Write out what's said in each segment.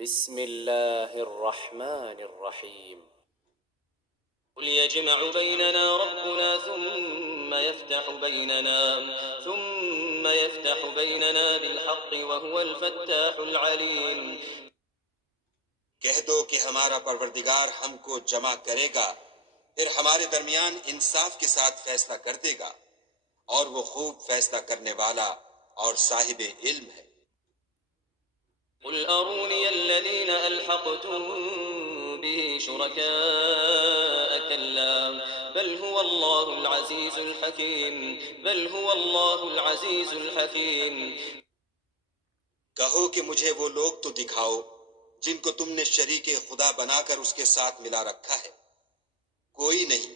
بسم الله الرحمن الرحيم قل يجمع بيننا ربنا ثم يفتح بيننا بالحق وهو الفتاح العليم. کہہ دو کہ ہمارا پروردگار ہم کو جمع کرے گا، پھر ہمارے درمیان انصاف کے ساتھ فیصلہ کر دے گا، اور وہ خوب فیصلہ کرنے والا اور صاحب علم ہے۔ قل أروني الذين ألحقتم به شركاء كلا بل هو الله العزيز الحكيم. کہو کہ مجھے وہ لوگ تو دکھاؤ جن کو تم نے شریک خدا بنا کر اس کے ساتھ ملا رکھا ہے، کوئی نہیں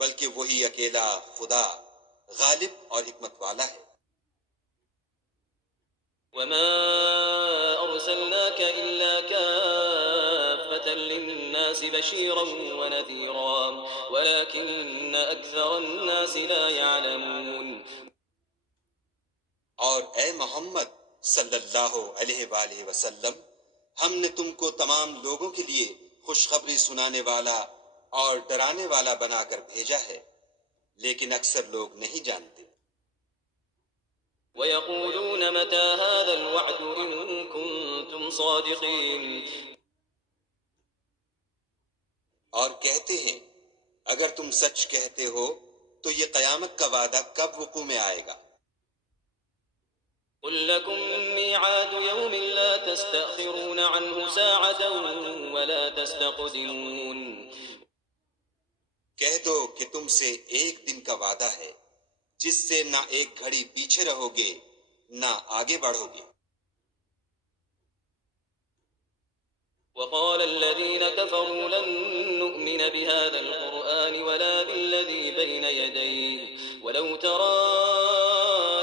بلکہ وہی اکیلا خدا غالب اور حکمت والا ہے۔ وما أرسلناك إلا كافة للناس بشيرا ونذيرا ولكن أكثر الناس لا يعلمون. اور اے محمد صلی اللہ علیہ وآلہ وسلم، ہم نے تم کو تمام لوگوں کے لیے خوشخبری سنانے والا اور ڈرانے والا بنا کر بھیجا ہے، لیکن اکثر لوگ نہیں جانتے۔ ويقولون متى هذا الوعد إن كنتم صادقين. اور کہتے ہیں اگر تم سچ کہتے ہو تو یہ قیامت کا وعدہ کب وقوع میں آئے گا؟ قل لكم ميعاد يوم لا تستأخرون عنه ساعة ولا تستقدمون. کہہ دو کہ تم سے ایک دن کا وعدہ ہے جس سے نہ ایک گھڑی پیچھے رہو گے نہ آگے بڑھو گے۔ وقال الذين كفروا لن نؤمن بهذا القرآن ولا بالذي بين يديه ولو ترى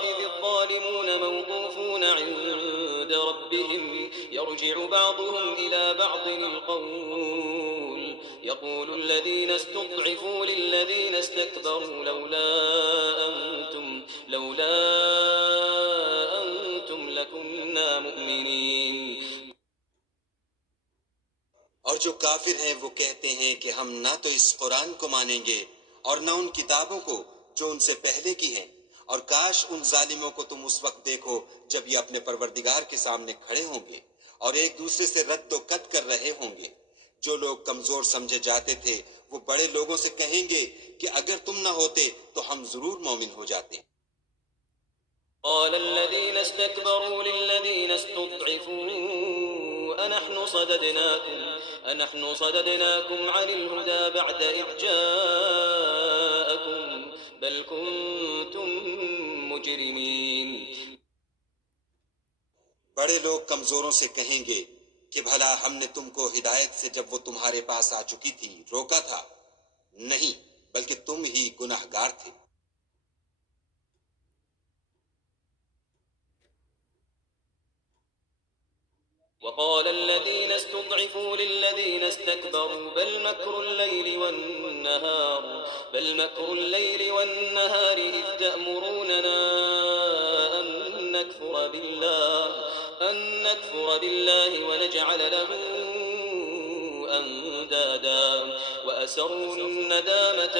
إذ الظالمون موقوفون عند ربهم يرجع بعضهم إلى بعض القول يقول الذين استضعفوا للذين استكبروا لولا أنتم لكنا مؤمنين. اور جو کافر ہیں وہ کہتے ہیں کہ ہم نہ تو اس قرآن کو مانیں گے اور نہ ان کتابوں کو جو ان سے پہلے کی ہیں، اور کاش ان ظالموں کو تم اس وقت دیکھو جب یہ اپنے پروردگار کے سامنے کھڑے ہوں گے اور ایک دوسرے سے رد و قط کر رہے ہوں گے۔ جو لوگ کمزور سمجھے جاتے تھے وہ بڑے لوگوں سے کہیں گے کہ اگر تم نہ ہوتے تو ہم ضرور مومن ہو جاتے۔ قال الذين استكبروا للذين استضعفوا أنحن صددناكم عن الهدى بعد إذ جاءكم بل كنتم مجرمين. بڑے لوگ کمزوروں سے کہیں گے کہ بھلا ہم نے تم کو ہدایت سے جب وہ تمہارے پاس آ چکی تھی روکا تھا؟ نہیں بلکہ تم ہی گناہگار تھے۔ وقال الذين استضعفوا للذين استكبروا بل مكر الليل والنهار إذ تأمروننا أن نكفر بالله ونجعل له أندادا وأسروا الندامة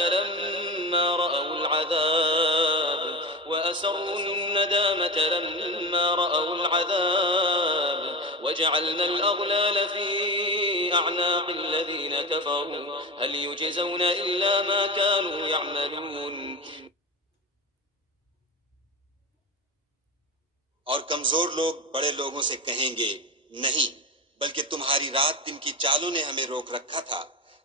لما رأوا العذاب وجعلنا الأغلال في أعناق الذين كفروا هل يجزون إلا ما كانوا يعملون. اور کمزور لوگ بڑے لوگوں سے کہیں گے نہیں بلکہ تمہاری رات دن کی چالوں نے ہمیں روک رکھا تھا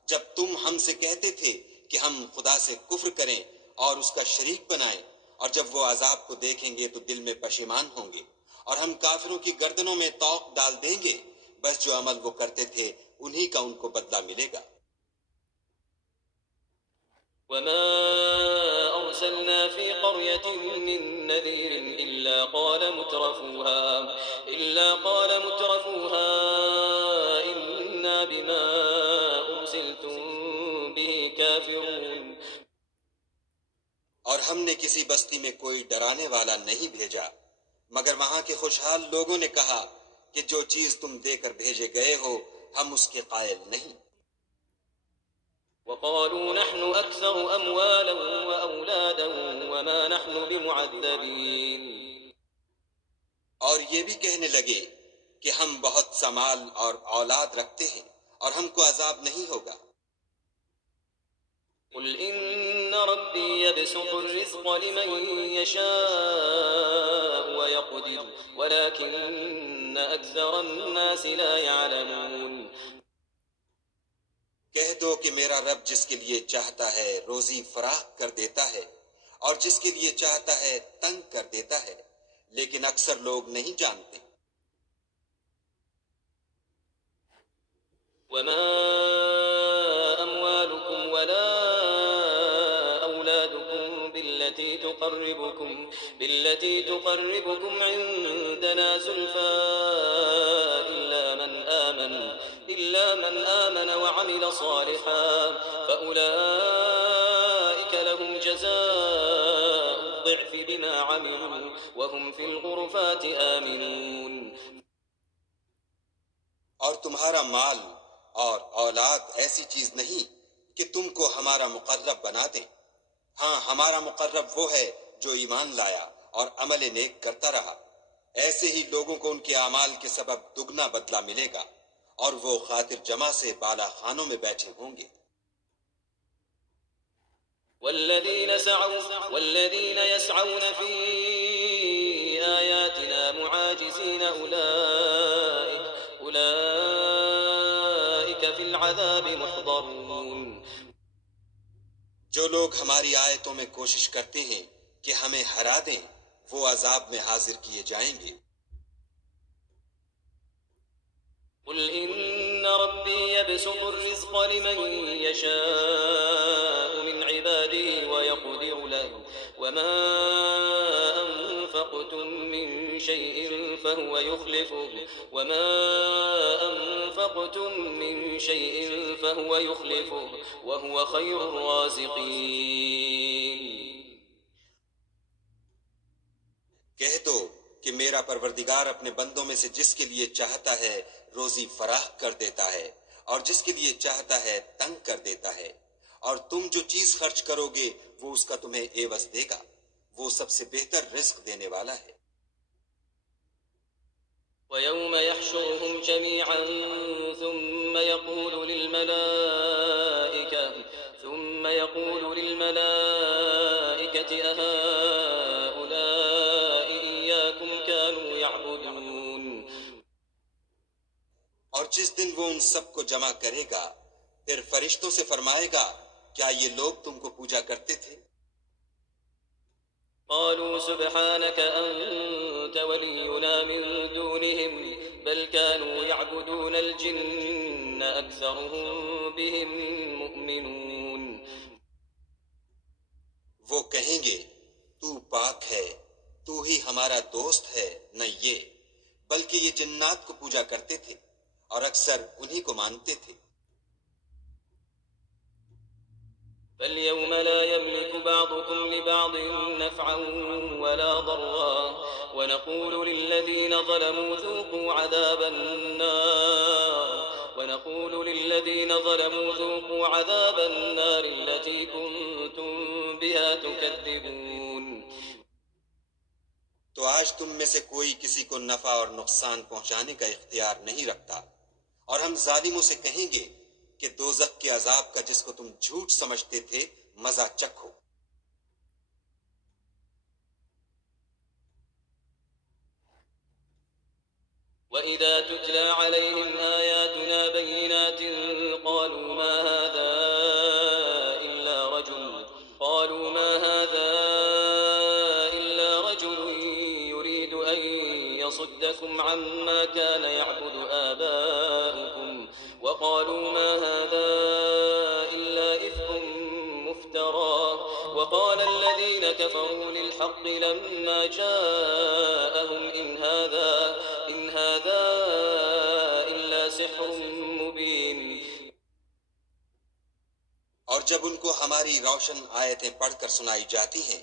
جب تم ہم سے کہتے تھے کہ ہم خدا سے کفر کریں اور اس کا شریک بنائیں، اور جب وہ عذاب کو دیکھیں گے تو دل میں پشیمان ہوں گے اور ہم کافروں کی گردنوں میں طوق ڈال دیں گے، بس جو عمل وہ کرتے تھے انہی کا ان کو بدلہ ملے گا۔ وما أرسلنا في قرية من نذير إلا قال مترفوها إنا بما أرسلتم به كافرون. اور ہم نے کسی بستی میں کوئی ڈرانے والا نہیں بھیجا مگر وہاں کے خوشحال لوگوں نے کہا کہ جو چیز تم دے کر بھیجے گئے ہو ہم اس کے قائل نہیں. وقالوا نحن أكثر أموالا وأولادا وما نحن بمعذبين. اور یہ بھی کہنے لگے کہ ہم بہت سا مال اور اولاد رکھتے ہیں اور ہم کو عذاب نہیں ہوگا. قل إن ربي يبسط الرزق لمن يشاء ويقدر ولكن أكثر الناس لا يعلمون. کہہ دو کہ میرا رب جس کے لیے چاہتا ہے روزی فراخ کر دیتا ہے اور جس کے لیے چاہتا ہے تنگ کر دیتا ہے، لیکن اکثر لوگ نہیں جانتے. وما أموالكم ولا أولادكم بالتي تقربكم عندنا زلفى إلا من آمن وعمل صالحا فأولئك لهم جزاء الضعف بما عملوا وهم في الغرفات آمنون. اور تمہارا مال اور اولاد ایسی چیز نہیں کہ تم کو ہمارا مقرب بنا دیں. ہاں، ہمارا مقرب وہ ہے جو ایمان لایا اور عمل نیک کرتا رہا. ایسے ہی لوگوں کو ان کے اعمال کے سبب دگنا بدلہ ملے گا اور وہ خاطر جمع سے بالا خانوں میں بیٹھے ہوں گے. والذين يسعون في آياتنا معاجزين أولئك في العذاب محضرون. جو لوگ ہماری آیتوں میں کوشش کرتے ہیں کہ ہمیں ہرا دیں وہ عذاب میں حاضر کیے جائیں گے. قل إن ربي يبسط الرزق لمن يشاء من عباده ويقدر له وما أنفقتم من شيء فهو يخلفه وهو خير الرازقين. کہہ دو کہ میرا پروردگار اپنے بندوں میں سے جس کے لیے چاہتا ہے روزی فراخ کر دیتا ہے اور جس کے لیے چاہتا ہے تنگ کر دیتا ہے، اور تم جو چیز خرچ کرو گے وہ اس کا تمہیں عوض دے گا. وہ سب سے بہتر رزق دینے والا ہے. ويوم يحشرهم جميعا ثم يقول للملائكة أهؤلاء إياكم كانوا يعبدون. اور جس دن وہ ان سب کو جمع کرے گا پھر فرشتوں سے فرمائے گا کیا یہ لوگ تم کو پوجا کرتے تھے؟ قالوا سبحانك أنت ولينا من دونهم بل كانوا يعبدون الجن أكثرهم بهم مؤمنون. وہ کہیں گے تو پاک ہے، تو ہی ہمارا دوست ہے، نہ یہ بلکہ یہ جنات کو پوجا کرتے تھے اور اکثر انہی کو مانتے تھے. فاليوم لا يملك بعضكم لبعض نفعا ولا ضرا ونقول للذين ظلموا ذوقوا عذاب النار التي كنتم بها تكذبون. تو آج تم میں سے کوئی کسی کو نفع اور نقصان پہنچانے کا اختیار نہیں رکھتا، اور ہم ظالموں سے کہیں گے کہ دوزخ کے عذاب کا جس کو تم جھوٹ سمجھتے تھے مزہ چکھو. وَإِذَا تُتْلَى عَلَيْهِمْ آيَاتُنَا بَيِّنَاتٍ قَالُوا مَا هَذَا إِلَّا رَجُلٌ يُرِيدُ أَن يَصُدَّكُمْ عَمَّا كَانَ يَعْبُدُ آبَاؤُكُمْ وَقَالُوا مَا هَذَا إِلَّا إِفْكٌ مُفْتَرًى وَقَالَ الَّذِينَ كَفَرُوا لِلْحَقِّ لَمَّا جَاءَهُمْ إِنْ هَذَا إِلَّا سِحْرٌ مُبِينٌ. اور جب ان کو ہماری روشن آیتیں پڑھ کر سنائی جاتی ہیں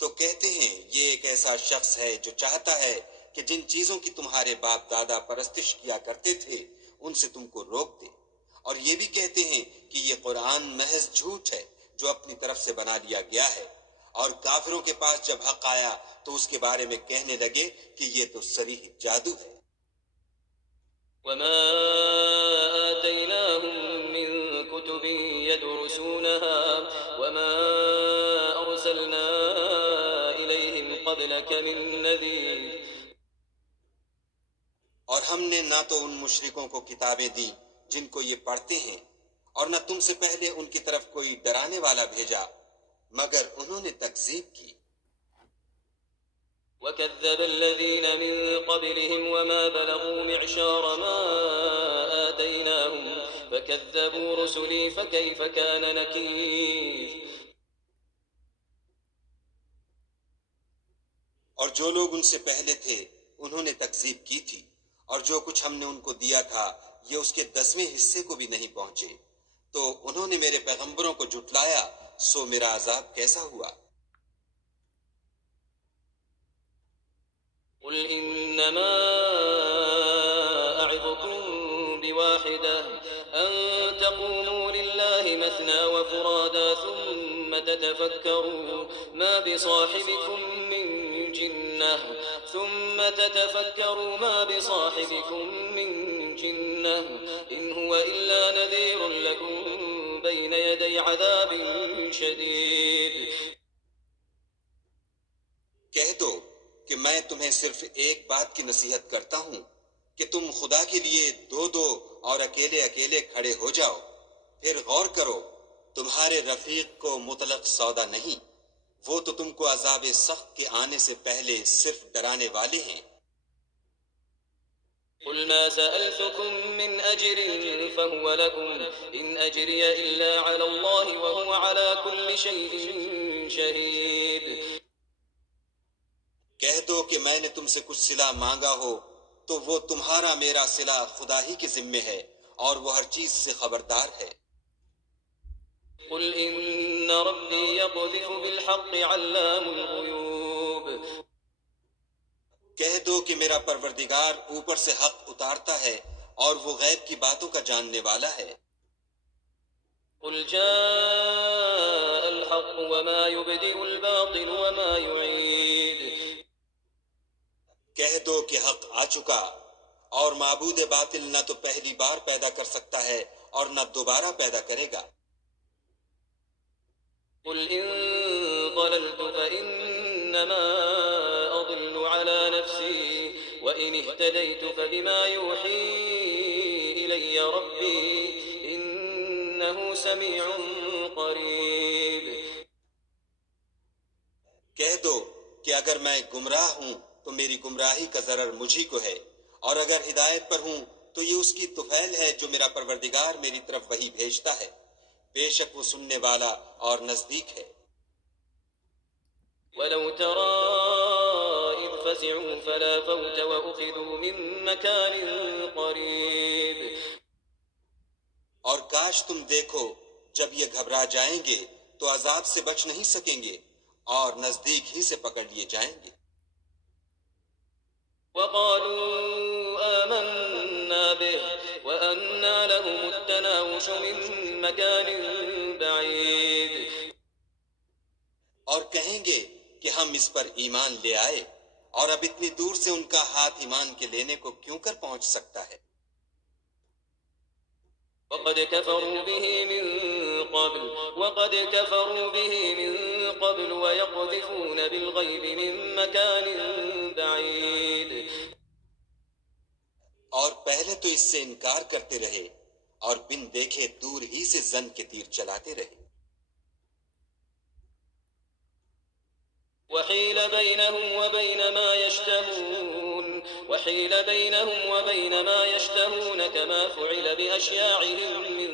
تو کہتے ہیں یہ ایک ایسا شخص ہے جو چاہتا ہے کہ جن چیزوں کی تمہارے باپ دادا پرستش کیا کرتے تھے ان سے تم کو روک دے، اور یہ بھی کہتے ہیں کہ یہ قرآن محض جھوٹ ہے جو اپنی طرف سے بنا لیا گیا ہے، اور کافروں کے پاس جب حق آیا تو اس کے بارے میں کہنے لگے کہ یہ تو صریح جادو ہے۔ وما آتيناهم من كتب يدرسونها وما أرسلنا إليهم قبلك من نذير۔ اور ہم نے نہ تو ان مشرکوں کو کتابیں دیں جن کو یہ پڑھتے ہیں، اور نہ تم سے پہلے ان کی طرف کوئی ڈرانے والا بھیجا، مگر انہوں نے تکذیب کی۔ وكذب الذين من قبلهم وما بلغوا معشار ما آتيناهم فكذبوا رسلي فكيف كان نكير۔ اور جو لوگ ان سے پہلے تھے انہوں نے تکذیب کی تھی، اور جو کچھ ہم نے ان کو دیا تھا یہ اس کے 10ویں حصے کو بھی نہیں پہنچے، تو انہوں نے میرے پیغمبروں کو جھٹلایا، سو میرا عذاب کیسا ہوا۔ قل إنما أعظكم بواحدة أن تقوموا لله مثنى وفرادا ثم تتفكروا ما بصاحبكم من جنة إن هو إلا نذير لكم بين يدي عذاب شديد۔ کہہ دو کہ میں تمہیں صرف ایک بات کی نصیحت کرتا ہوں کہ تم خدا کے لیے دو دو اور اکیلے اکیلے کھڑے ہو جاؤ، پھر غور کرو، تمہارے رفیق کو مطلق سودا نہیں، وہ تو تم کو عذاب سخت کے آنے سے پہلے صرف ڈرانے والے ہیں۔ قل ما سألتكم من أجر فهو لكم إن أجري إلا على الله وهو على كل شيء شهيد۔ کہہ دو کہ میں نے تم سے کچھ صلہ مانگا ہو تو وہ تمہارا میرا صلہ خدا ہی کے ذمے ہے، اور وہ ہر چیز سے خبردار ہے۔ قل إن ربي يقذف بالحق علام الغيوب۔ کہہ دو کہ میرا پروردگار اوپر سے حق اتارتا ہے اور وہ غیب کی باتوں کا جاننے والا ہے۔ قل جاء الحق وما يبدئ الباطل وما يعيد۔ کہہ دو کہ حق آ چکا، اور معبود باطل نہ تو پہلی بار پیدا کر سکتا ہے اور نہ دوبارہ پیدا کرے گا۔ قل إن ضللت فإنما أضل على نفسي وإن اهتديت فبما يوحي إلي ربي إنه سميع قريب۔ کہہ دو کہ اگر میں گمراہ ہوں تو میری گمراہی کا ضرر مجھی کو ہے، اور اگر ہدایت پر ہوں تو یہ اس کی طفیل ہے جو میرا پروردگار میری طرف وحی بھیجتا ہے، بے شک وہ سننے والا اور نزدیک ہے۔ ولو ترى إذ فزعوا فلا فوت وأخذوا من مكان قريب۔ اور کاش تم دیکھو جب یہ گھبرا جائیں گے تو عذاب سے بچ نہیں سکیں گے اور نزدیک ہی سے پکڑ لیے جائیں گے۔ وقالوا آمنا به وأنى لهم التناوش من مكان بعيد۔ اور کہیں گے کہ ہم اس پر ایمان لے آئے، اور اب اتنی دور سے ان کا ہاتھ ایمان کے لینے کو کیوں کر پہنچ سکتا ہے۔ وقد كفروا به من قبل ويقذفون بالغيب من مكان بعيد۔ اور پہلے تو اس سے انکار کرتے رہے اور بن دیکھے دور ہی سے زن کے تیر چلاتے رہے۔ وحيل بينهم وبين ما يشتهون كما فعل بأشياعهم من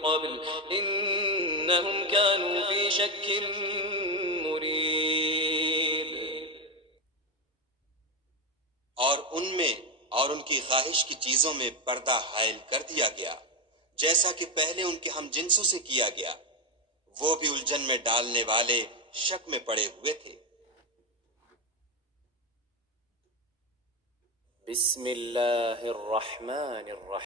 قبل إنهم كانوا في شك مريب۔ اور ان میں اور ان کی خواہش کی چیزوں میں پردہ حائل کر دیا گیا، جیسا کہ پہلے ان کے ہم جنسوں سے کیا گیا، وہ بھی الجھن میں ڈالنے والے شک میں پڑے ہوئے تھے۔ بسم اللہ الرحمن الرحیم